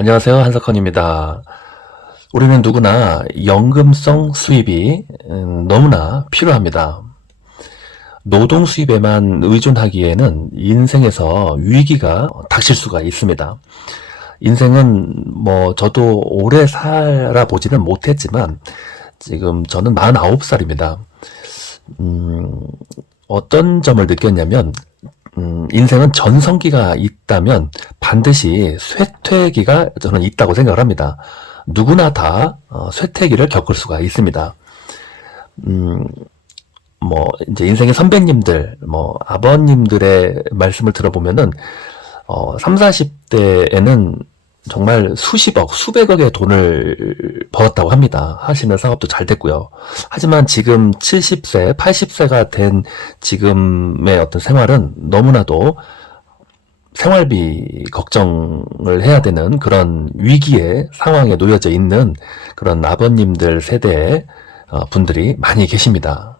안녕하세요. 한석헌입니다. 우리는 누구나 연금성 수입이 너무나 필요합니다. 노동 수입에만 의존하기에는 인생에서 위기가 닥칠 수가 있습니다. 인생은 저도 오래 살아보지는 못했지만 지금 저는 49살입니다. 어떤 점을 느꼈냐면 인생은 전성기가 있다면 반드시 쇠퇴기가 저는 있다고 생각을 합니다. 누구나 다 쇠퇴기를 겪을 수가 있습니다. 이제 인생의 선배님들, 아버님들의 말씀을 들어보면은 3, 40대에는 정말 수십억, 수백억의 돈을 벌었다고 합니다. 하시는 사업도 잘 됐고요. 하지만 지금 70세, 80세가 된 지금의 어떤 생활은 너무나도 생활비 걱정을 해야 되는 그런 위기의 상황에 놓여져 있는 그런 아버님들 세대의 분들이 많이 계십니다.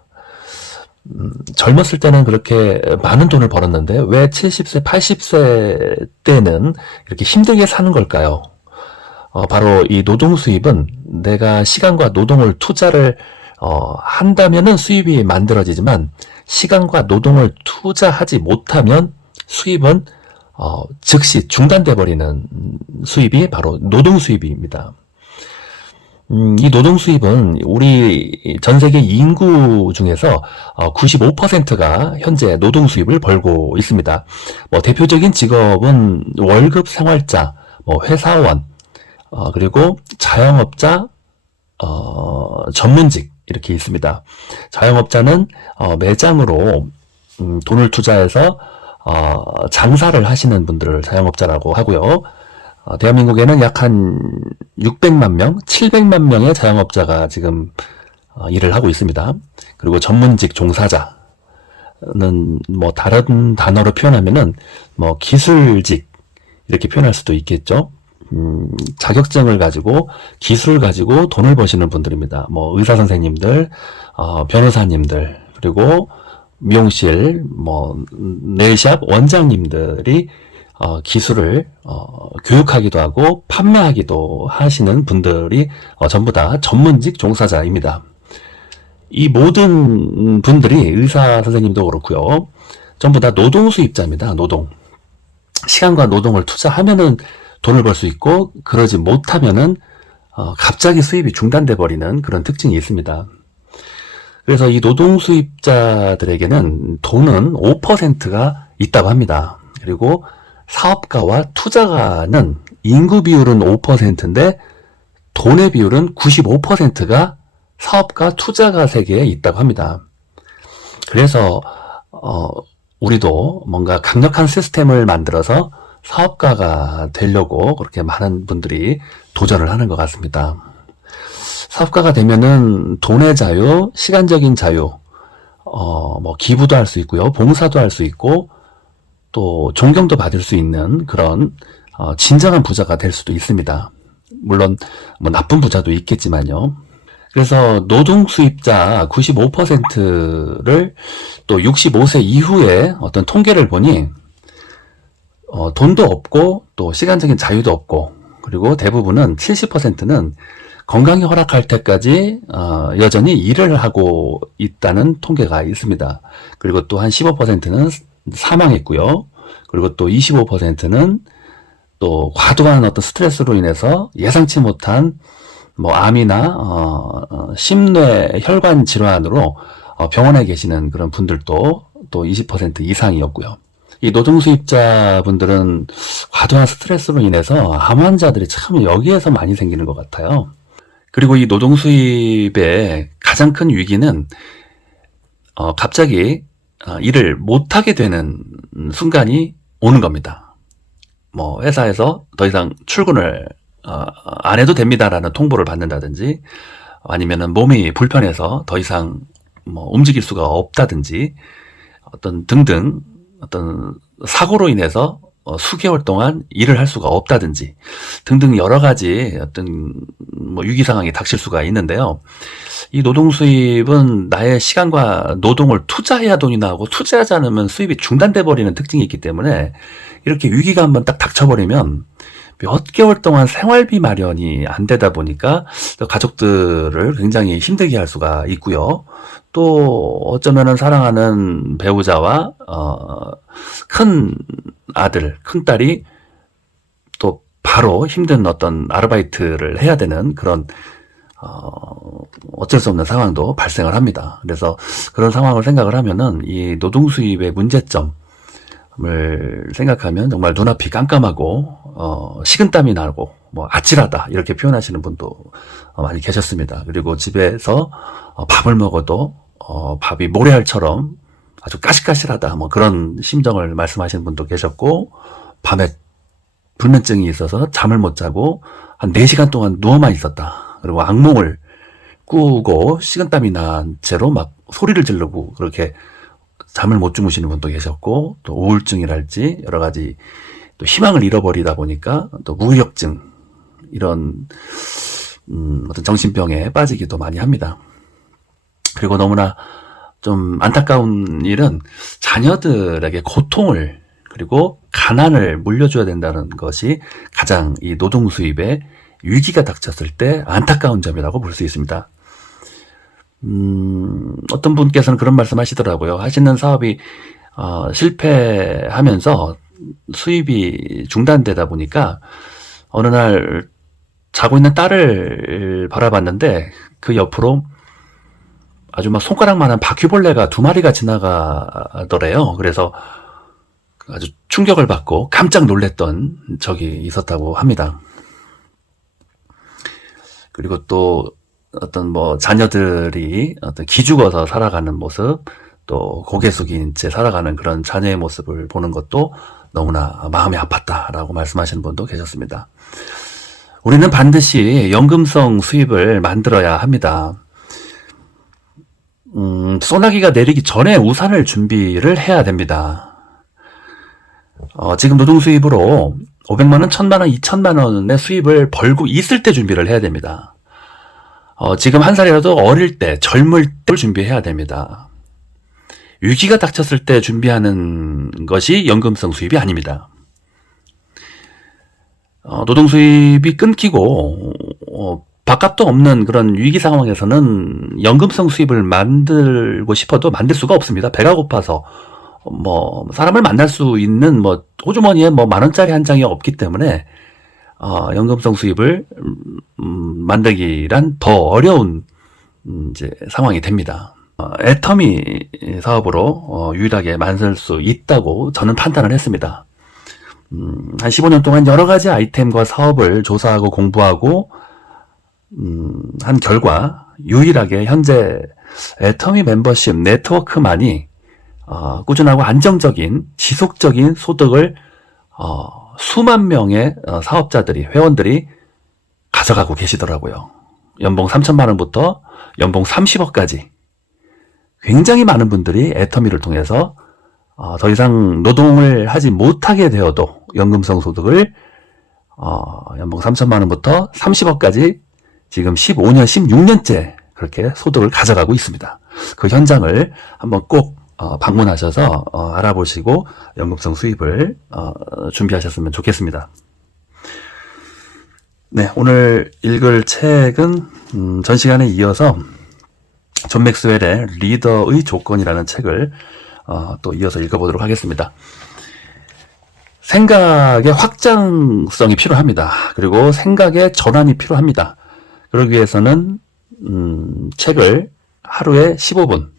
젊었을 때는 그렇게 많은 돈을 벌었는데 왜 70세, 80세 때는 이렇게 힘들게 사는 걸까요? 바로 이 노동 수입은 내가 시간과 노동을 투자를 한다면은 수입이 만들어지지만 시간과 노동을 투자하지 못하면 수입은 즉시 중단돼 버리는 수입이 바로 노동 수입입니다. 이 노동 수입은 우리 전 세계 인구 중에서 95%가 현재 노동 수입을 벌고 있습니다. 대표적인 직업은 월급 생활자, 회사원, 그리고 자영업자, 전문직 이렇게 있습니다. 자영업자는 매장으로 돈을 투자해서 장사를 하시는 분들을 자영업자라고 하고요. 대한민국에는 약 한 600만 명, 700만 명의 자영업자가 지금 일을 하고 있습니다. 그리고 전문직 종사자는 다른 단어로 표현하면은 기술직 이렇게 표현할 수도 있겠죠. 자격증을 가지고 기술을 가지고 돈을 버시는 분들입니다. 의사 선생님들, 변호사님들, 그리고 미용실, 네일샵 원장님들이 기술을 교육하기도 하고 판매하기도 하시는 분들이 전부 다 전문직 종사자입니다. 이 모든 분들이 의사 선생님도 그렇고요. 전부 다 노동 수입자입니다. 노동. 시간과 노동을 투자하면은 돈을 벌 수 있고 그러지 못하면은 갑자기 수입이 중단돼 버리는 그런 특징이 있습니다. 그래서 이 노동 수입자들에게는 돈은 5%가 있다고 합니다. 그리고 사업가와 투자가는 인구 비율은 5%인데 돈의 비율은 95%가 사업가, 투자가 세계에 있다고 합니다. 그래서 우리도 뭔가 강력한 시스템을 만들어서 사업가가 되려고 그렇게 많은 분들이 도전을 하는 것 같습니다. 사업가가 되면은 돈의 자유, 시간적인 자유, 기부도 할 수 있고요, 봉사도 할 수 있고, 또 존경도 받을 수 있는 그런 진정한 부자가 될 수도 있습니다. 물론 나쁜 부자도 있겠지만요. 그래서 노동 수입자 95%를 또 65세 이후에 어떤 통계를 보니 돈도 없고 또 시간적인 자유도 없고, 그리고 대부분은 70%는 건강이 허락할 때까지 여전히 일을 하고 있다는 통계가 있습니다. 그리고 또 한 15%는 사망했고요. 그리고 또 25%는 또 과도한 어떤 스트레스로 인해서 예상치 못한 암이나 심뇌 혈관 질환으로 병원에 계시는 그런 분들도 또 20% 이상이었고요. 이 노동 수입자분들은 과도한 스트레스로 인해서 암 환자들이 참 여기에서 많이 생기는 것 같아요. 그리고 이 노동 수입의 가장 큰 위기는 갑자기 일을 못하게 되는 순간이 오는 겁니다. 회사에서 더 이상 출근을 안 해도 됩니다라는 통보를 받는다든지, 아니면은 몸이 불편해서 더 이상 움직일 수가 없다든지, 등등 어떤 사고로 인해서 수개월 동안 일을 할 수가 없다든지 등등 여러 가지 어떤 위기 상황이 닥칠 수가 있는데요. 이 노동 수입은 나의 시간과 노동을 투자해야 돈이 나오고 투자하지 않으면 수입이 중단돼 버리는 특징이 있기 때문에 이렇게 위기가 한번 딱 닥쳐버리면 몇 개월 동안 생활비 마련이 안 되다 보니까 가족들을 굉장히 힘들게 할 수가 있고요. 또 어쩌면은 사랑하는 배우자와 큰 아들, 큰 딸이 또 바로 힘든 어떤 아르바이트를 해야 되는 그런 어쩔 수 없는 상황도 발생을 합니다. 그래서 그런 상황을 생각을 하면은 이 노동 수입의 문제점을 생각하면 정말 눈앞이 깜깜하고 식은땀이 나고 뭐 아찔하다 이렇게 표현하시는 분도 많이 계셨습니다. 그리고 집에서 밥을 먹어도 밥이 모래알처럼 아주 까실까실하다 뭐 그런 심정을 말씀하시는 분도 계셨고, 밤에 불면증이 있어서 잠을 못 자고 한 4시간 동안 누워만 있었다. 그리고 악몽을 꾸고 식은땀이 난 채로 막 소리를 지르고 그렇게 잠을 못 주무시는 분도 계셨고, 또 우울증이랄지 여러 가지 또 희망을 잃어버리다 보니까 또 무기력증 이런 어떤 정신병에 빠지기도 많이 합니다. 그리고 너무나 좀 안타까운 일은 자녀들에게 고통을 그리고 가난을 물려줘야 된다는 것이 가장 이 노동 수입에 위기가 닥쳤을 때 안타까운 점이라고 볼 수 있습니다. 어떤 분께서는 그런 말씀 하시더라고요. 하시는 사업이 실패하면서 수입이 중단되다 보니까 어느 날 자고 있는 딸을 바라봤는데 그 옆으로 아주 막 손가락만한 바퀴벌레가 2마리가 지나가더래요. 그래서 아주 충격을 받고 깜짝 놀랐던 적이 있었다고 합니다. 그리고 또 어떤 뭐 자녀들이 어떤 기죽어서 살아가는 모습, 또 고개 숙인 채 살아가는 그런 자녀의 모습을 보는 것도 너무나 마음이 아팠다라고 말씀하시는 분도 계셨습니다. 우리는 반드시 연금성 수입을 만들어야 합니다. 소나기가 내리기 전에 우산을 준비를 해야 됩니다. 지금 노동 수입으로 500만원, 1000만원, 2000만원의 수입을 벌고 있을 때 준비를 해야 됩니다. 지금 한 살이라도 어릴 때, 젊을 때 준비해야 됩니다. 위기가 닥쳤을 때 준비하는 것이 연금성 수입이 아닙니다. 노동 수입이 끊기고 밥값도 없는 그런 위기 상황에서는 연금성 수입을 만들고 싶어도 만들 수가 없습니다. 배가 고파서 뭐 사람을 만날 수 있는 뭐 호주머니에 뭐 10,000원짜리 한 장이 없기 때문에 연금성 수입을 만들기란 더 어려운 이제 상황이 됩니다. 애터미 사업으로 유일하게 만들 수 있다고 저는 판단을 했습니다. 한 15년 동안 여러 가지 아이템과 사업을 조사하고 공부하고 한 결과 유일하게 현재 애터미 멤버십 네트워크만이 꾸준하고 안정적인 지속적인 소득을 수만 명의 사업자들이, 회원들이 가져가고 계시더라고요. 연봉 3천만 원부터 연봉 30억까지 굉장히 많은 분들이 애터미를 통해서 더 이상 노동을 하지 못하게 되어도 연금성 소득을 연봉 3천만 원부터 30억까지 지금 15년, 16년째 그렇게 소득을 가져가고 있습니다. 그 현장을 한번 꼭 방문하셔서 알아보시고 연금성 수입을 준비하셨으면 좋겠습니다. 네, 오늘 읽을 책은 전 시간에 이어서 존 맥스웰의 리더의 조건이라는 책을 또 이어서 읽어보도록 하겠습니다. 생각의 확장성이 필요합니다. 그리고 생각의 전환이 필요합니다. 그러기 위해서는 책을 하루에 15분,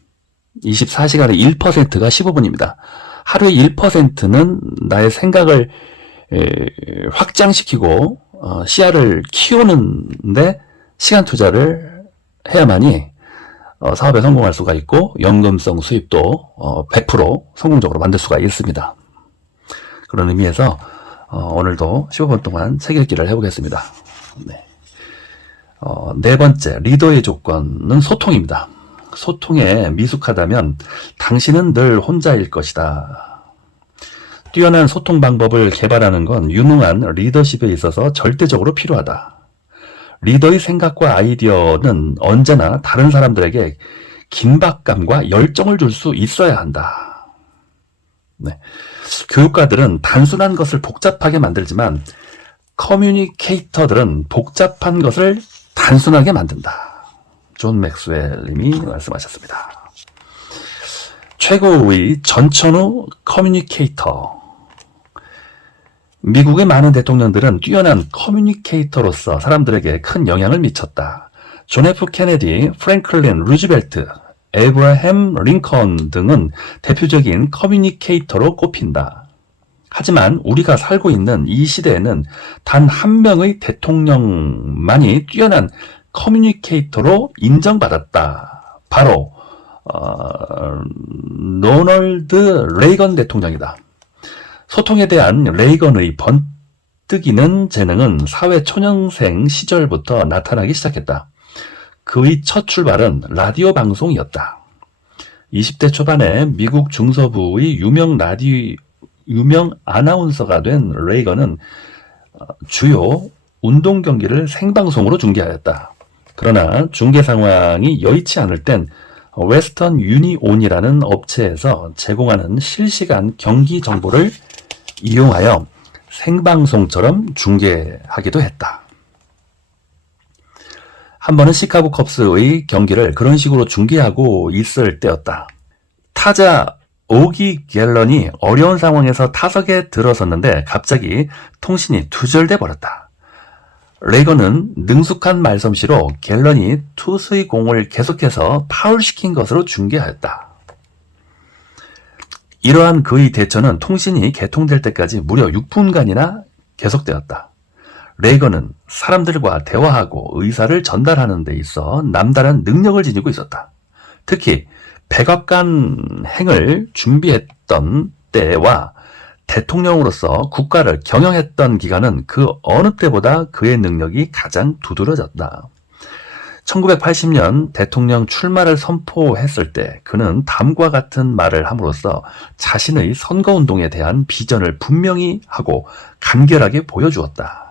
24시간의 1%가 15분입니다. 하루에 1%는 나의 생각을 확장시키고 시야를 키우는데 시간 투자를 해야만이 사업에 성공할 수가 있고 연금성 수입도 100% 성공적으로 만들 수가 있습니다. 그런 의미에서 오늘도 15분 동안 책 읽기를 해보겠습니다. 네. 네 번째, 리더의 조건은 소통입니다. 소통에 미숙하다면 당신은 늘 혼자일 것이다. 뛰어난 소통 방법을 개발하는 건 유능한 리더십에 있어서 절대적으로 필요하다. 리더의 생각과 아이디어는 언제나 다른 사람들에게 긴박감과 열정을 줄 수 있어야 한다. 네. 교육가들은 단순한 것을 복잡하게 만들지만 커뮤니케이터들은 복잡한 것을 단순하게 만든다. 존 맥스웰님이 말씀하셨습니다. 최고의 전천후 커뮤니케이터. 미국의 많은 대통령들은 뛰어난 커뮤니케이터로서 사람들에게 큰 영향을 미쳤다. 존 F 케네디, 프랭클린 루즈벨트, 에이브라햄 링컨 등은 대표적인 커뮤니케이터로 꼽힌다. 하지만 우리가 살고 있는 이 시대에는 단 한 명의 대통령만이 뛰어난 커뮤니케이터로 인정받았다. 바로 로널드 레이건 대통령이다. 소통에 대한 레이건의 번뜩이는 재능은 사회 초년생 시절부터 나타나기 시작했다. 그의 첫 출발은 라디오 방송이었다. 20대 초반에 미국 중서부의 유명 아나운서가 된 레이건은 주요 운동 경기를 생방송으로 중계하였다. 그러나 중계 상황이 여의치 않을 땐 웨스턴 유니온이라는 업체에서 제공하는 실시간 경기 정보를 이용하여 생방송처럼 중계하기도 했다. 한 번은 시카고 컵스의 경기를 그런 식으로 중계하고 있을 때였다. 타자 오기 갤런이 어려운 상황에서 타석에 들어섰는데 갑자기 통신이 두절돼 버렸다. 레이건은 능숙한 말솜씨로 갤런이 투수의 공을 계속해서 파울시킨 것으로 중계하였다. 이러한 그의 대처는 통신이 개통될 때까지 무려 6분간이나 계속되었다. 레이건은 사람들과 대화하고 의사를 전달하는 데 있어 남다른 능력을 지니고 있었다. 특히 백악관 행을 준비했던 때와 대통령으로서 국가를 경영했던 기간은 그 어느 때보다 그의 능력이 가장 두드러졌다. 1980년 대통령 출마를 선포했을 때 그는 다음과 같은 말을 함으로써 자신의 선거운동에 대한 비전을 분명히 하고 간결하게 보여주었다.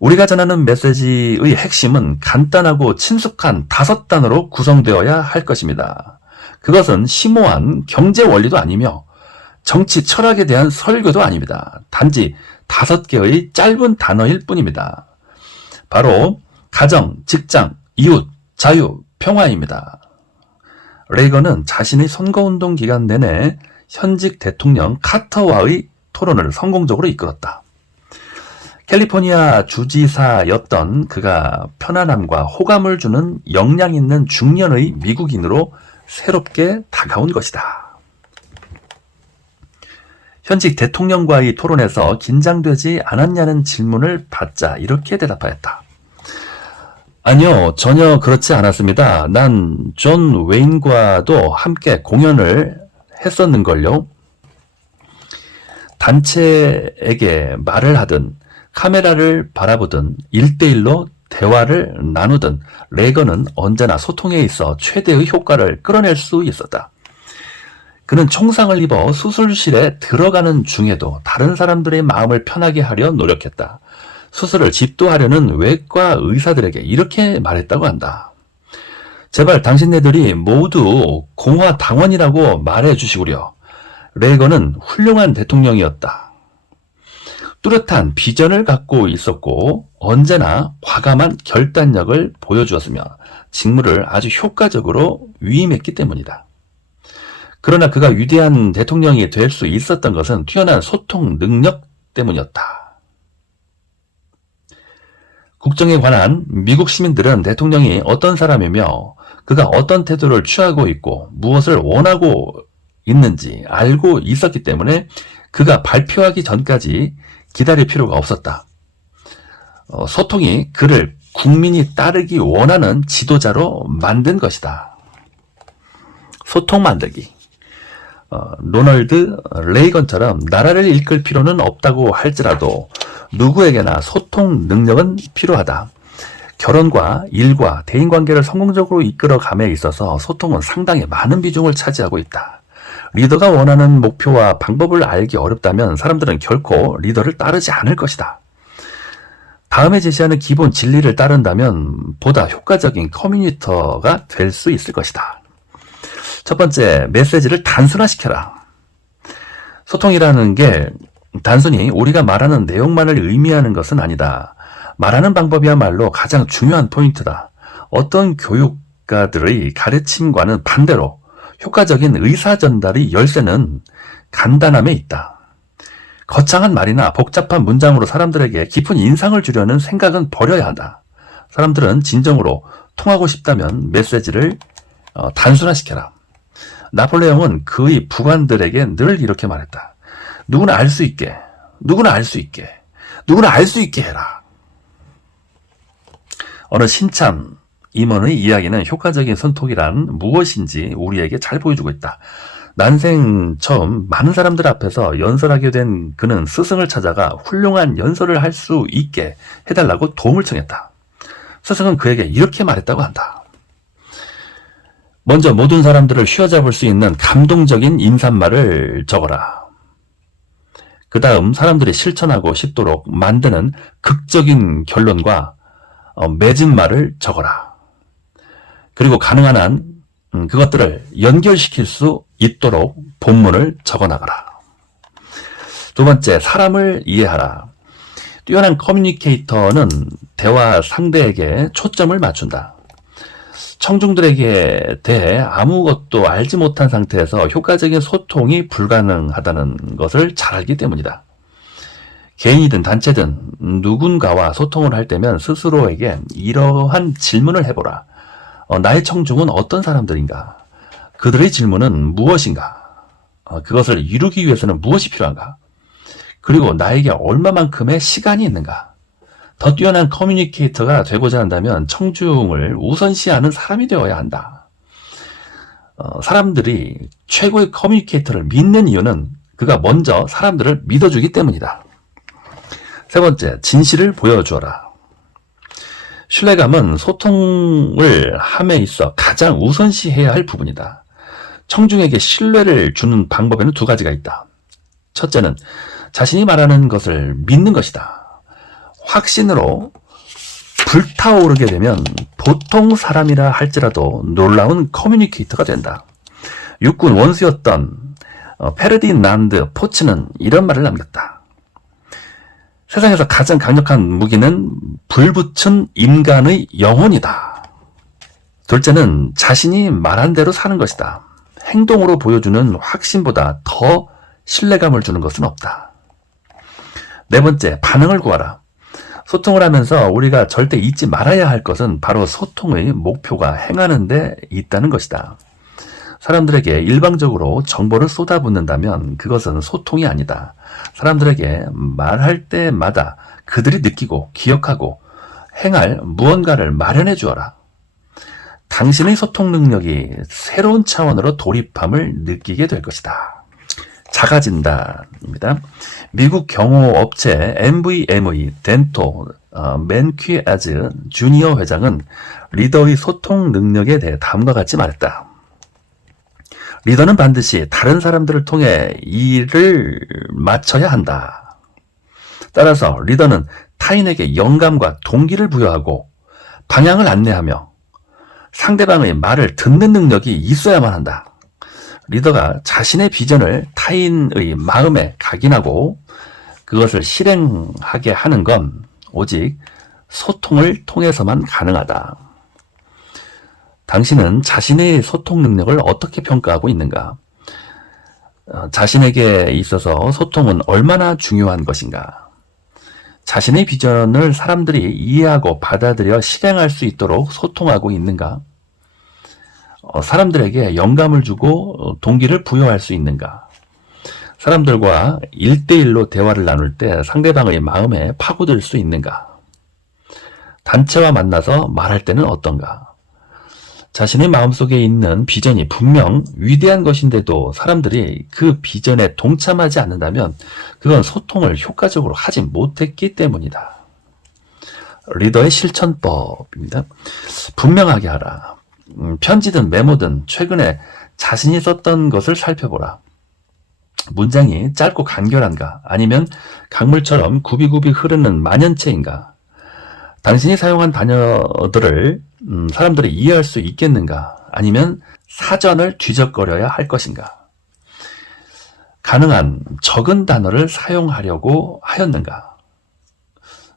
우리가 전하는 메시지의 핵심은 간단하고 친숙한 5단어로 구성되어야 할 것입니다. 그것은 심오한 경제 원리도 아니며 정치 철학에 대한 설교도 아닙니다. 단지 5개의 짧은 단어일 뿐입니다. 바로 가정, 직장, 이웃, 자유, 평화입니다. 레이건은 자신의 선거운동 기간 내내 현직 대통령 카터와의 토론을 성공적으로 이끌었다. 캘리포니아 주지사였던 그가 편안함과 호감을 주는 역량 있는 중년의 미국인으로 새롭게 다가온 것이다. 현직 대통령과의 토론에서 긴장되지 않았냐는 질문을 받자 이렇게 대답하였다. 아니요, 전혀 그렇지 않았습니다. 난 존 웨인과도 함께 공연을 했었는걸요. 단체에게 말을 하든 카메라를 바라보든 1대1로 대화를 나누든 레이건은 언제나 소통에 있어 최대의 효과를 끌어낼 수 있었다. 그는 총상을 입어 수술실에 들어가는 중에도 다른 사람들의 마음을 편하게 하려 노력했다. 수술을 집도하려는 외과 의사들에게 이렇게 말했다고 한다. 제발 당신네들이 모두 공화당원이라고 말해 주시구려. 레이건은 훌륭한 대통령이었다. 뚜렷한 비전을 갖고 있었고 언제나 과감한 결단력을 보여주었으며 직무를 아주 효과적으로 위임했기 때문이다. 그러나 그가 위대한 대통령이 될 수 있었던 것은 뛰어난 소통 능력 때문이었다. 국정에 관한 미국 시민들은 대통령이 어떤 사람이며 그가 어떤 태도를 취하고 있고 무엇을 원하고 있는지 알고 있었기 때문에 그가 발표하기 전까지 기다릴 필요가 없었다. 소통이 그를 국민이 따르기 원하는 지도자로 만든 것이다. 소통 만들기. 로널드 레이건처럼 나라를 이끌 필요는 없다고 할지라도 누구에게나 소통 능력은 필요하다. 결혼과 일과 대인관계를 성공적으로 이끌어감에 있어서 소통은 상당히 많은 비중을 차지하고 있다. 리더가 원하는 목표와 방법을 알기 어렵다면 사람들은 결코 리더를 따르지 않을 것이다. 다음에 제시하는 기본 진리를 따른다면 보다 효과적인 커뮤니케이터가 될 수 있을 것이다. 첫 번째, 메시지를 단순화시켜라. 소통이라는 게 단순히 우리가 말하는 내용만을 의미하는 것은 아니다. 말하는 방법이야말로 가장 중요한 포인트다. 어떤 교육가들의 가르침과는 반대로 효과적인 의사 전달의 열쇠는 간단함에 있다. 거창한 말이나 복잡한 문장으로 사람들에게 깊은 인상을 주려는 생각은 버려야 한다. 사람들은 진정으로 통하고 싶다면 메시지를 단순화시켜라. 나폴레옹은 그의 부관들에게 늘 이렇게 말했다. 누구나 알 수 있게, 누구나 알 수 있게, 누구나 알 수 있게 해라. 어느 신참 임원의 이야기는 효과적인 손톱이란 무엇인지 우리에게 잘 보여주고 있다. 난생 처음 많은 사람들 앞에서 연설하게 된 그는 스승을 찾아가 훌륭한 연설을 할 수 있게 해달라고 도움을 청했다. 스승은 그에게 이렇게 말했다고 한다. 먼저 모든 사람들을 휘어잡을 수 있는 감동적인 인사말을 적어라. 그 다음 사람들이 실천하고 싶도록 만드는 극적인 결론과 맺은 말을 적어라. 그리고 가능한 한 그것들을 연결시킬 수 있도록 본문을 적어나가라. 두 번째, 사람을 이해하라. 뛰어난 커뮤니케이터는 대화 상대에게 초점을 맞춘다. 청중들에게 대해 아무것도 알지 못한 상태에서 효과적인 소통이 불가능하다는 것을 잘 알기 때문이다. 개인이든 단체든 누군가와 소통을 할 때면 스스로에게 이러한 질문을 해보라. 나의 청중은 어떤 사람들인가? 그들의 질문은 무엇인가? 그것을 이루기 위해서는 무엇이 필요한가? 그리고 나에게 얼마만큼의 시간이 있는가? 더 뛰어난 커뮤니케이터가 되고자 한다면 청중을 우선시하는 사람이 되어야 한다. 사람들이 최고의 커뮤니케이터를 믿는 이유는 그가 먼저 사람들을 믿어주기 때문이다. 세 번째, 진실을 보여주어라. 신뢰감은 소통을 함에 있어 가장 우선시해야 할 부분이다. 청중에게 신뢰를 주는 방법에는 두 가지가 있다. 첫째는 자신이 말하는 것을 믿는 것이다. 확신으로 불타오르게 되면 보통 사람이라 할지라도 놀라운 커뮤니케이터가 된다. 육군 원수였던 페르디난드 포츠는 이런 말을 남겼다. 세상에서 가장 강력한 무기는 불붙은 인간의 영혼이다. 둘째는 자신이 말한 대로 사는 것이다. 행동으로 보여주는 확신보다 더 신뢰감을 주는 것은 없다. 네 번째, 반응을 구하라. 소통을 하면서 우리가 절대 잊지 말아야 할 것은 바로 소통의 목표가 행하는 데 있다는 것이다. 사람들에게 일방적으로 정보를 쏟아붓는다면 그것은 소통이 아니다. 사람들에게 말할 때마다 그들이 느끼고 기억하고 행할 무언가를 마련해 주어라. 당신의 소통 능력이 새로운 차원으로 돌입함을 느끼게 될 것이다. 자가진단입니다. 미국 경호업체 MVM의 덴토 맨퀴아즈 주니어 회장은 리더의 소통 능력에 대해 다음과 같이 말했다. 리더는 반드시 다른 사람들을 통해 일을 마쳐야 한다. 따라서 리더는 타인에게 영감과 동기를 부여하고 방향을 안내하며 상대방의 말을 듣는 능력이 있어야만 한다. 리더가 자신의 비전을 타인의 마음에 각인하고 그것을 실행하게 하는 건 오직 소통을 통해서만 가능하다. 당신은 자신의 소통 능력을 어떻게 평가하고 있는가? 자신에게 있어서 소통은 얼마나 중요한 것인가? 자신의 비전을 사람들이 이해하고 받아들여 실행할 수 있도록 소통하고 있는가? 사람들에게 영감을 주고 동기를 부여할 수 있는가? 사람들과 1대1로 대화를 나눌 때 상대방의 마음에 파고들 수 있는가? 단체와 만나서 말할 때는 어떤가? 자신의 마음속에 있는 비전이 분명 위대한 것인데도 사람들이 그 비전에 동참하지 않는다면 그건 소통을 효과적으로 하지 못했기 때문이다. 리더의 실천법입니다. 분명하게 하라. 편지든 메모든 최근에 자신이 썼던 것을 살펴보라. 문장이 짧고 간결한가? 아니면 강물처럼 굽이굽이 흐르는 만연체인가? 당신이 사용한 단어들을 사람들이 이해할 수 있겠는가? 아니면 사전을 뒤적거려야 할 것인가? 가능한 적은 단어를 사용하려고 하였는가?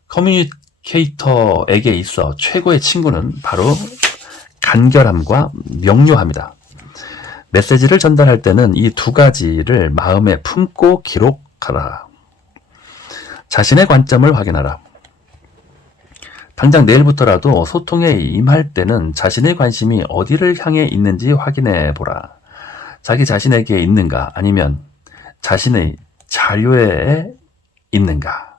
커뮤니케이터에게 있어 최고의 친구는 바로 간결함과 명료함이다. 메시지를 전달할 때는 이 두 가지를 마음에 품고 기록하라. 자신의 관점을 확인하라. 당장 내일부터라도 소통에 임할 때는 자신의 관심이 어디를 향해 있는지 확인해 보라. 자기 자신에게 있는가 아니면 자신의 자료에 있는가.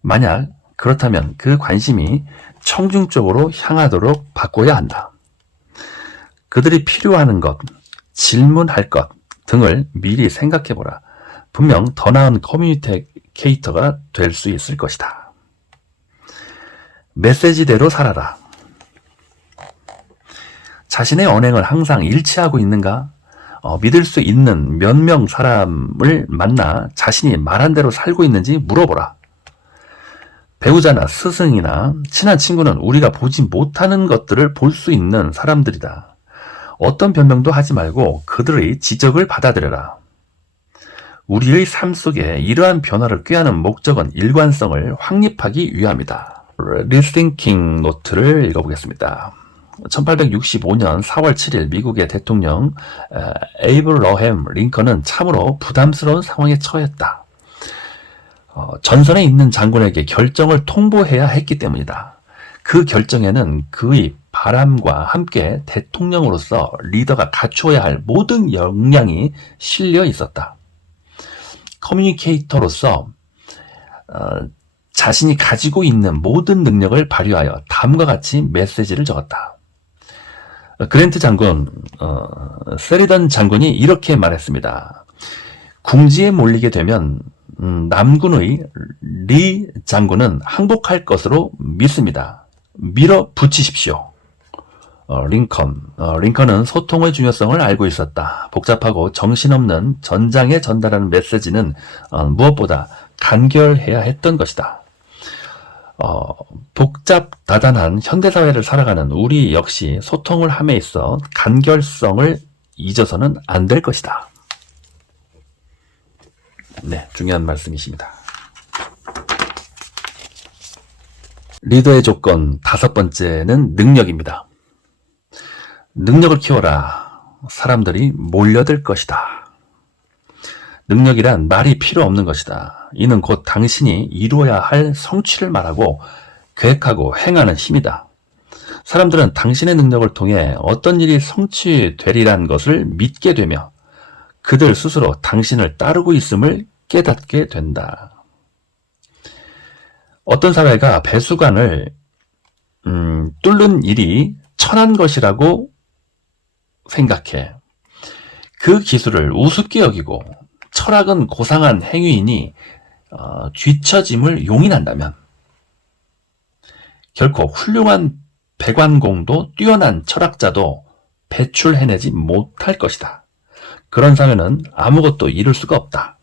만약 그렇다면 그 관심이 청중적으로 향하도록 바꿔야 한다. 그들이 필요하는 것, 질문할 것 등을 미리 생각해보라. 분명 더 나은 커뮤니케이터가 될 수 있을 것이다. 메시지대로 살아라. 자신의 언행을 항상 일치하고 있는가? 믿을 수 있는 몇 명 사람을 만나 자신이 말한 대로 살고 있는지 물어보라. 배우자나 스승이나 친한 친구는 우리가 보지 못하는 것들을 볼 수 있는 사람들이다. 어떤 변명도 하지 말고 그들의 지적을 받아들여라. 우리의 삶 속에 이러한 변화를 꾀하는 목적은 일관성을 확립하기 위함이다. 리싱킹 노트를 읽어보겠습니다. 1865년 4월 7일 미국의 대통령 에이브러햄 링컨은 참으로 부담스러운 상황에 처했다. 전선에 있는 장군에게 결정을 통보해야 했기 때문이다. 그 결정에는 그의 바람과 함께 대통령으로서 리더가 갖추어야 할 모든 역량이 실려 있었다. 커뮤니케이터로서 자신이 가지고 있는 모든 능력을 발휘하여 다음과 같이 메시지를 적었다. 그랜트 장군, 세리던 장군이 이렇게 말했습니다. 궁지에 몰리게 되면 남군의 리 장군은 항복할 것으로 믿습니다. 밀어붙이십시오. 링컨은 소통의 중요성을 알고 있었다. 복잡하고 정신없는 전장에 전달하는 메시지는 무엇보다 간결해야 했던 것이다. 복잡다단한 현대사회를 살아가는 우리 역시 소통을 함에 있어 간결성을 잊어서는 안 될 것이다. 네, 중요한 말씀이십니다. 리더의 조건 5번째는 능력입니다. 능력을 키워라. 사람들이 몰려들 것이다. 능력이란 말이 필요 없는 것이다. 이는 곧 당신이 이루어야 할 성취를 말하고 계획하고 행하는 힘이다. 사람들은 당신의 능력을 통해 어떤 일이 성취되리란 것을 믿게 되며 그들 스스로 당신을 따르고 있음을 깨닫게 된다. 어떤 사회가 배수관을 뚫는 일이 천한 것이라고 생각해 그 기술을 우습게 여기고 철학은 고상한 행위이니 뒤처짐을 용인한다면 결코 훌륭한 배관공도 뛰어난 철학자도 배출해내지 못할 것이다. 그런 사회는 아무것도 이룰 수가 없다.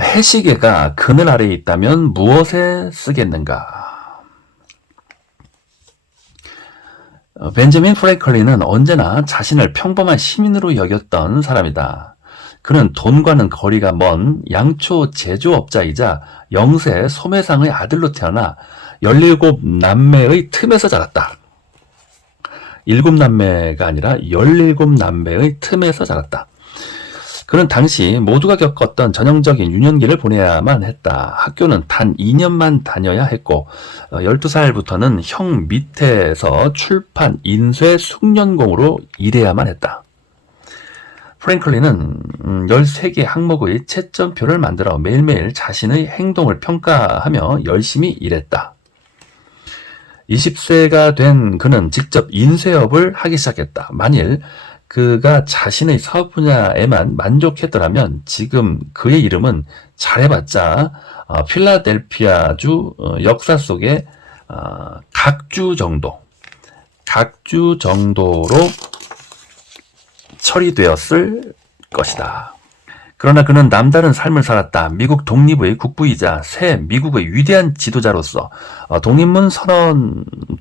해시계가 그늘 아래에 있다면 무엇에 쓰겠는가? 벤저민 프랭클린은 언제나 자신을 평범한 시민으로 여겼던 사람이다. 그는 돈과는 거리가 먼 양초 제조업자이자 영세 소매상의 아들로 태어나 17남매의 틈에서 자랐다. 7남매가 아니라 17남매의 틈에서 자랐다. 그는 당시 모두가 겪었던 전형적인 유년기를 보내야만 했다. 학교는 단 2년만 다녀야 했고 12살부터는 형 밑에서 출판, 인쇄, 숙련공으로 일해야만 했다. 프랭클린은 13개 항목의 채점표를 만들어 매일매일 자신의 행동을 평가하며 열심히 일했다. 20세가 된 그는 직접 인쇄업을 하기 시작했다. 만일 그가 자신의 사업 분야에만 만족했더라면 지금 그의 이름은 잘해봤자 필라델피아주 역사 속에 각주 정도로 처리되었을 것이다. 그러나 그는 남다른 삶을 살았다. 미국 독립의 국부이자 새 미국의 위대한 지도자로서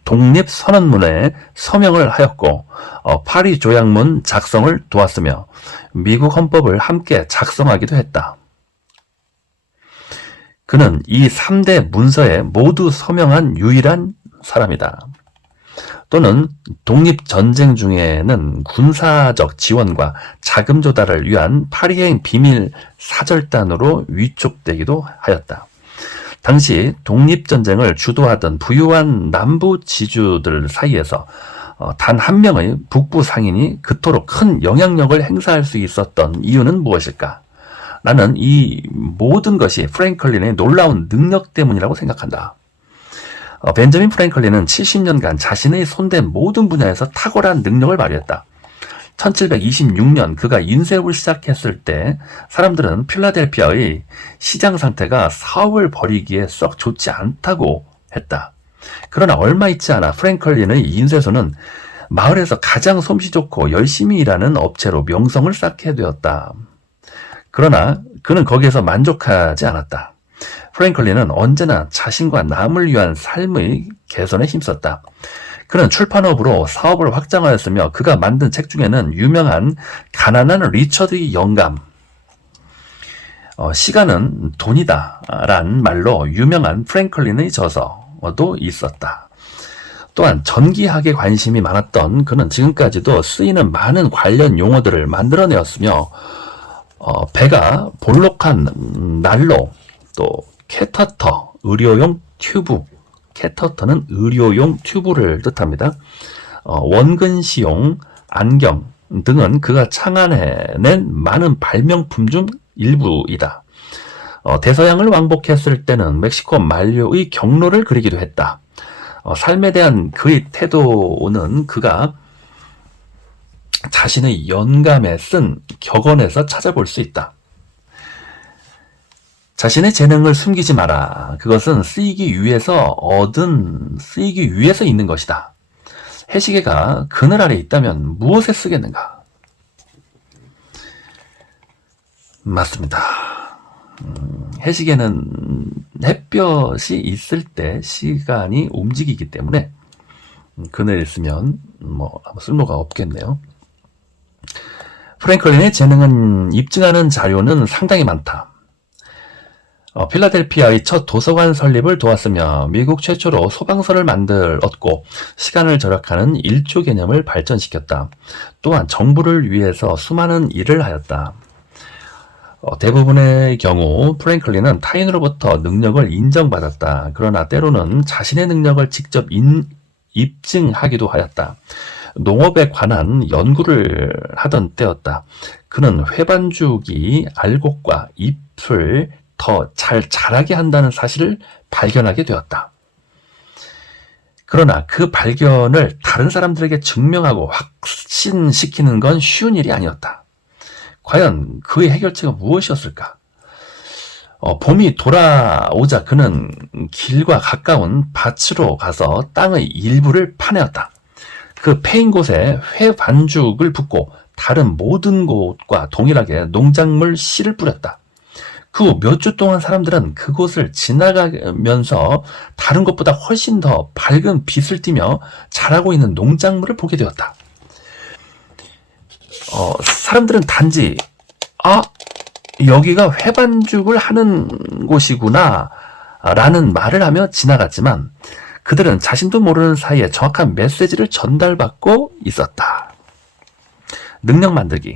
독립선언문에 서명을 하였고 파리 조약문 작성을 도왔으며 미국 헌법을 함께 작성하기도 했다. 그는 이 3대 문서에 모두 서명한 유일한 사람이다. 또는 독립전쟁 중에는 군사적 지원과 자금 조달을 위한 파리행 비밀 사절단으로 위촉되기도 하였다. 당시 독립전쟁을 주도하던 부유한 남부 지주들 사이에서 단 한 명의 북부 상인이 그토록 큰 영향력을 행사할 수 있었던 이유는 무엇일까? 나는 이 모든 것이 프랭클린의 놀라운 능력 때문이라고 생각한다. 벤저민 프랭클린은 70년간 자신의 손댄 모든 분야에서 탁월한 능력을 발휘했다. 1726년 그가 인쇄업을 시작했을 때 사람들은 필라델피아의 시장 상태가 사업을 벌이기에 썩 좋지 않다고 했다. 그러나 얼마 있지 않아 프랭클린의 인쇄소는 마을에서 가장 솜씨 좋고 열심히 일하는 업체로 명성을 쌓게 되었다. 그러나 그는 거기에서 만족하지 않았다. 프랭클린은 언제나 자신과 남을 위한 삶의 개선에 힘썼다. 그는 출판업으로 사업을 확장하였으며 그가 만든 책 중에는 유명한 가난한 리처드의 영감, 시간은 돈이다 란 말로 유명한 프랭클린의 저서도 있었다. 또한 전기학에 관심이 많았던 그는 지금까지도 쓰이는 많은 관련 용어들을 만들어내었으며 배가 볼록한 난로, 또 캐터터, 의료용 튜브, 캐터터는 의료용 튜브를 뜻합니다. 원근시용 안경 등은 그가 창안해낸 많은 발명품 중 일부이다. 대서양을 왕복했을 때는 멕시코 만료의 경로를 그리기도 했다. 삶에 대한 그의 태도는 그가 자신의 연감에 쓴 격언에서 찾아볼 수 있다. 자신의 재능을 숨기지 마라. 그것은 쓰이기 위해서 있는 것이다. 해시계가 그늘 아래 있다면 무엇에 쓰겠는가? 맞습니다. 해시계는 햇볕이 있을 때 시간이 움직이기 때문에 그늘에 있으면 아무 쓸모가 없겠네요. 프랭클린의 재능은 입증하는 자료는 상당히 많다. 필라델피아의 첫 도서관 설립을 도왔으며 미국 최초로 소방서를 만들었고 시간을 절약하는 일조 개념을 발전시켰다. 또한 정부를 위해서 수많은 일을 하였다. 대부분의 경우 프랭클린은 타인으로부터 능력을 인정받았다. 그러나 때로는 자신의 능력을 직접 입증하기도 하였다. 농업에 관한 연구를 하던 때였다. 그는 회반죽이 알곡과 잎을 더 잘 자라게 한다는 사실을 발견하게 되었다. 그러나 그 발견을 다른 사람들에게 증명하고 확신시키는 건 쉬운 일이 아니었다. 과연 그의 해결책은 무엇이었을까? 봄이 돌아오자 그는 길과 가까운 밭으로 가서 땅의 일부를 파내었다. 그 패인 곳에 회 반죽을 붓고 다른 모든 곳과 동일하게 농작물 씨를 뿌렸다. 그 후 몇 주 동안 사람들은 그곳을 지나가면서 다른 것보다 훨씬 더 밝은 빛을 띠며 자라고 있는 농작물을 보게 되었다. 사람들은 단지 여기가 회반죽을 하는 곳이구나 라는 말을 하며 지나갔지만 그들은 자신도 모르는 사이에 정확한 메시지를 전달받고 있었다. 능력 만들기.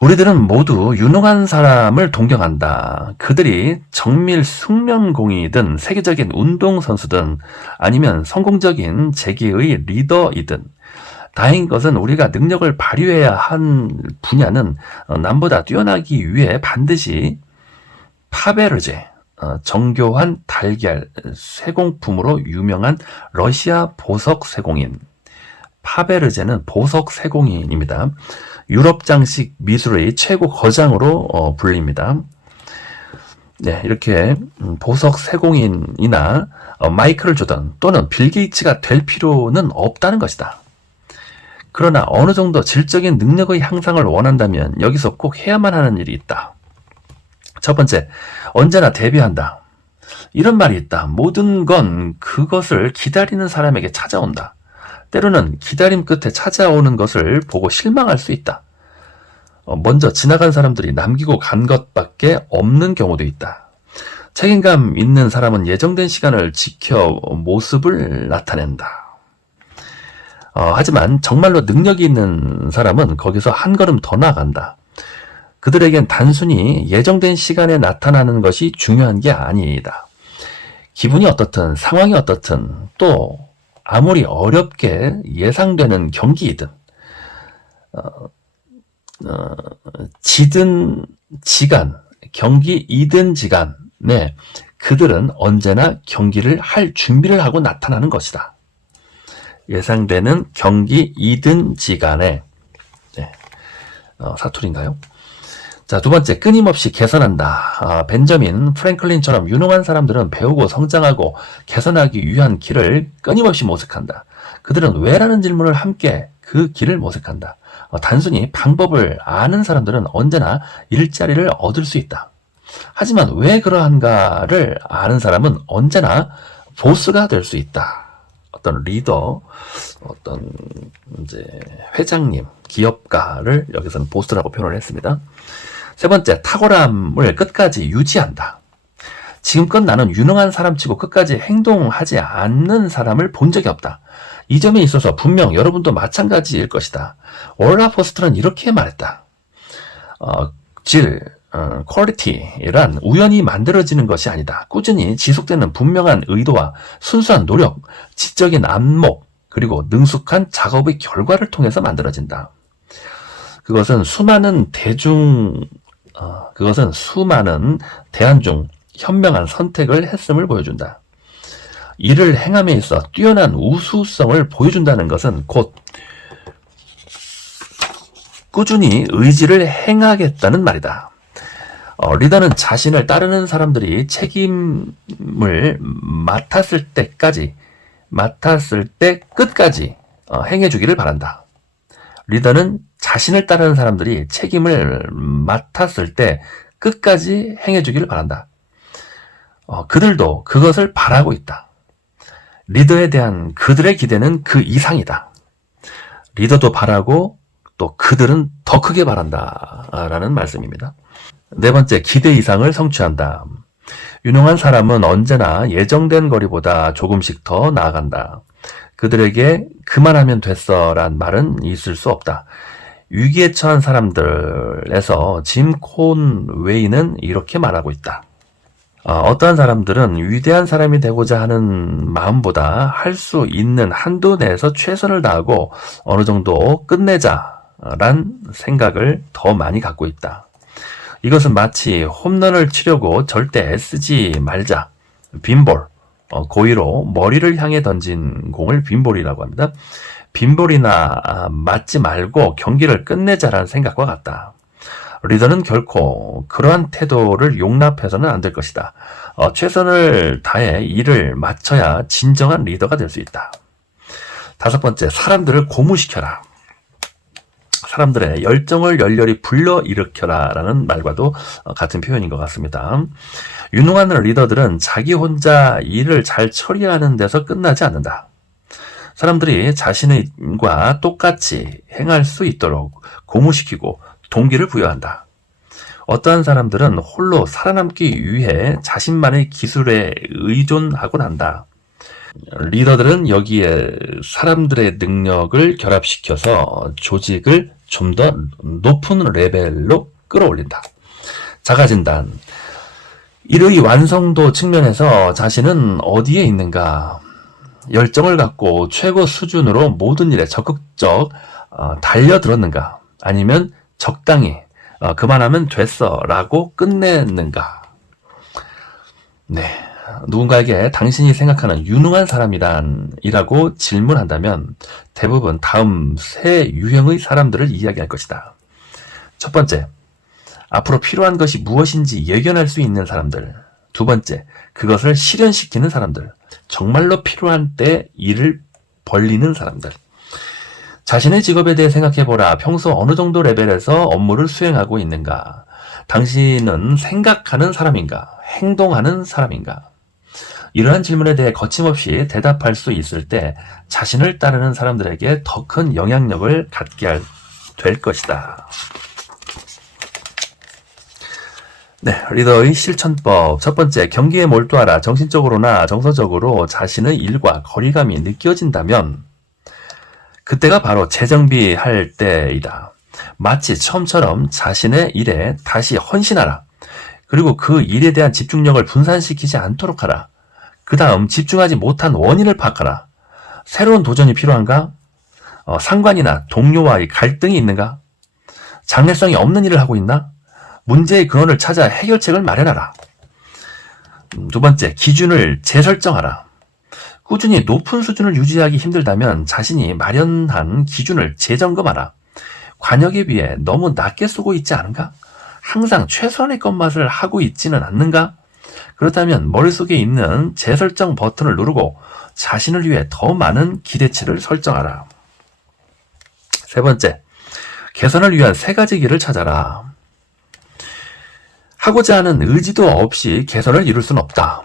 우리들은 모두 유능한 사람을 동경한다. 그들이 정밀 숙련공이든 세계적인 운동선수든 아니면 성공적인 재기의 리더이든 다행인 것은 우리가 능력을 발휘해야 한 분야는 남보다 뛰어나기 위해 반드시 파베르제, 정교한 달걀 쇠공품으로 유명한 러시아 보석 쇠공인 파베르제는 보석 쇠공인입니다. 유럽 장식 미술의 최고 거장으로 불립니다. 네, 이렇게 보석 쇠공인이나 마이클 조던 또는 빌 게이츠가 될 필요는 없다는 것이다. 그러나 어느 정도 질적인 능력의 향상을 원한다면 여기서 꼭 해야만 하는 일이 있다. 첫 번째, 언제나 대비한다. 이런 말이 있다. 모든 건 그것을 기다리는 사람에게 찾아온다. 때로는 기다림 끝에 찾아오는 것을 보고 실망할 수 있다. 먼저 지나간 사람들이 남기고 간 것밖에 없는 경우도 있다. 책임감 있는 사람은 예정된 시간을 지켜 모습을 나타낸다. 하지만 정말로 능력이 있는 사람은 거기서 한 걸음 더 나아간다. 그들에겐 단순히 예정된 시간에 나타나는 것이 중요한 게 아니다. 기분이 어떻든 상황이 어떻든 또 아무리 어렵게 예상되는 경기이든 지든 지간, 경기 이든 지간에 그들은 언제나 경기를 할 준비를 하고 나타나는 것이다. 예상되는 경기 이든 지간에 사투리인가요? 자, 두 번째, 끊임없이 개선한다. 벤저민 프랭클린처럼 유능한 사람들은 배우고 성장하고 개선하기 위한 길을 끊임없이 모색한다. 그들은 왜라는 질문을 함께 그 길을 모색한다. 단순히 방법을 아는 사람들은 언제나 일자리를 얻을 수 있다. 하지만 왜 그러한가를 아는 사람은 언제나 보스가 될 수 있다. 어떤 리더, 어떤 이제 회장님, 기업가를 여기서는 보스라고 표현을 했습니다. 세 번째, 탁월함을 끝까지 유지한다. 지금껏 나는 유능한 사람치고 끝까지 행동하지 않는 사람을 본 적이 없다. 이 점에 있어서 분명 여러분도 마찬가지일 것이다. 월라 포스트는 이렇게 말했다. 퀄리티란 우연히 만들어지는 것이 아니다. 꾸준히 지속되는 분명한 의도와 순수한 노력, 지적인 안목, 그리고 능숙한 작업의 결과를 통해서 만들어진다. 그것은 수많은 대안 중 현명한 선택을 했음을 보여준다. 이를 행함에 있어 뛰어난 우수성을 보여준다는 것은 곧 꾸준히 의지를 행하겠다는 말이다. 리더는 자신을 따르는 사람들이 책임을 맡았을 때 끝까지 행해주기를 바란다. 리더는 자신을 따르는 사람들이 책임을 맡았을 때 끝까지 행해주기를 바란다. 그들도 그것을 바라고 있다. 리더에 대한 그들의 기대는 그 이상이다. 리더도 바라고 또 그들은 더 크게 바란다. 라는 말씀입니다. 네 번째, 기대 이상을 성취한다. 유능한 사람은 언제나 예정된 거리보다 조금씩 더 나아간다. 그들에게 그만하면 됐어 란 말은 있을 수 없다. 위기에 처한 사람들에서 짐 콘웨이는 이렇게 말하고 있다. 어떠한 사람들은 위대한 사람이 되고자 하는 마음보다 할 수 있는 한도 내에서 최선을 다하고 어느 정도 끝내자란 생각을 더 많이 갖고 있다. 이것은 마치 홈런을 치려고 절대 애쓰지 말자. 빈볼, 고의로 머리를 향해 던진 공을 빈볼이라고 합니다. 빈볼이나 맞지 말고 경기를 끝내자라는 생각과 같다. 리더는 결코 그러한 태도를 용납해서는 안 될 것이다. 최선을 다해 일을 마쳐야 진정한 리더가 될 수 있다. 다섯 번째, 사람들을 고무시켜라. 사람들의 열정을 열렬히 불러일으켜라 라는 말과도 같은 표현인 것 같습니다. 유능한 리더들은 자기 혼자 일을 잘 처리하는 데서 끝나지 않는다. 사람들이 자신과 똑같이 행할 수 있도록 고무시키고 동기를 부여한다. 어떠한 사람들은 홀로 살아남기 위해 자신만의 기술에 의존하곤 한다. 리더들은 여기에 사람들의 능력을 결합시켜서 조직을 좀 더 높은 레벨로 끌어올린다. 자가진단. 일의 완성도 측면에서 자신은 어디에 있는가? 열정을 갖고 최고 수준으로 모든 일에 적극적 달려들었는가? 아니면 적당히 그만하면 됐어 라고 끝냈는가? 네. 누군가에게 당신이 생각하는 유능한 사람이라고 질문한다면 대부분 다음 세 유형의 사람들을 이야기할 것이다. 첫 번째, 앞으로 필요한 것이 무엇인지 예견할 수 있는 사람들. 두 번째, 그것을 실현시키는 사람들. 정말로 필요한 때 일을 벌리는 사람들. 자신의 직업에 대해 생각해보라. 평소 어느 정도 레벨에서 업무를 수행하고 있는가? 당신은 생각하는 사람인가? 행동하는 사람인가? 이러한 질문에 대해 거침없이 대답할 수 있을 때 자신을 따르는 사람들에게 더 큰 영향력을 갖게 될 것이다. 네, 리더의 실천법. 첫 번째, 경기에 몰두하라. 정신적으로나 정서적으로 자신의 일과 거리감이 느껴진다면 그때가 바로 재정비할 때이다. 마치 처음처럼 자신의 일에 다시 헌신하라. 그리고 그 일에 대한 집중력을 분산시키지 않도록 하라. 그 다음 집중하지 못한 원인을 파악하라. 새로운 도전이 필요한가? 상관이나 동료와의 갈등이 있는가? 장래성이 없는 일을 하고 있나? 문제의 근원을 찾아 해결책을 마련하라. 두 번째, 기준을 재설정하라. 꾸준히 높은 수준을 유지하기 힘들다면 자신이 마련한 기준을 재점검하라. 관역에 비해 너무 낮게 쓰고 있지 않은가? 항상 최소한의 것맛을 하고 있지는 않는가? 그렇다면 머릿속에 있는 재설정 버튼을 누르고 자신을 위해 더 많은 기대치를 설정하라. 세 번째, 개선을 위한 3가지 길을 찾아라. 하고자 하는 의지도 없이 개선을 이룰 수는 없다.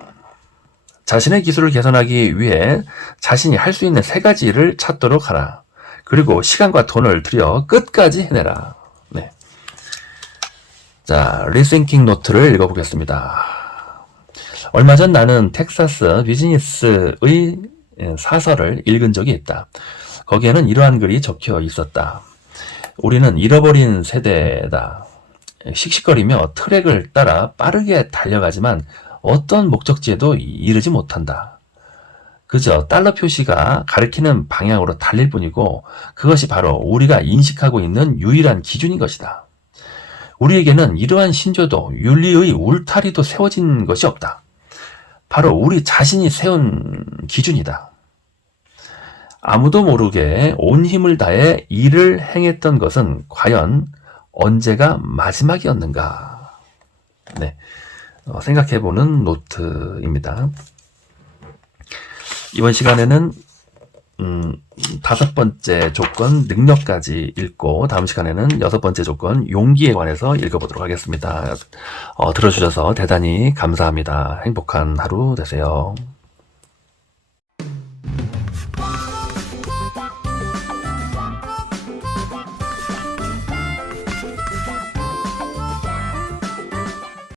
자신의 기술을 개선하기 위해 자신이 할 수 있는 3가지 일을 찾도록 하라. 그리고 시간과 돈을 들여 끝까지 해내라. 네. 자, 리싱킹 노트를 읽어보겠습니다. 얼마 전 나는 텍사스 비즈니스의 사설을 읽은 적이 있다. 거기에는 이러한 글이 적혀 있었다. 우리는 잃어버린 세대다. 씩씩거리며 트랙을 따라 빠르게 달려가지만 어떤 목적지에도 이르지 못한다. 그저 달러 표시가 가리키는 방향으로 달릴 뿐이고 그것이 바로 우리가 인식하고 있는 유일한 기준인 것이다. 우리에게는 이러한 신조도 윤리의 울타리도 세워진 것이 없다. 바로 우리 자신이 세운 기준이다. 아무도 모르게 온 힘을 다해 일을 행했던 것은 과연 언제가 마지막이었는가? 네, 생각해보는 노트입니다. 이번 시간에는 5번째 조건 능력까지 읽고 다음 시간에는 6번째 조건 용기에 관해서 읽어보도록 하겠습니다. 들어주셔서 대단히 감사합니다. 행복한 하루 되세요.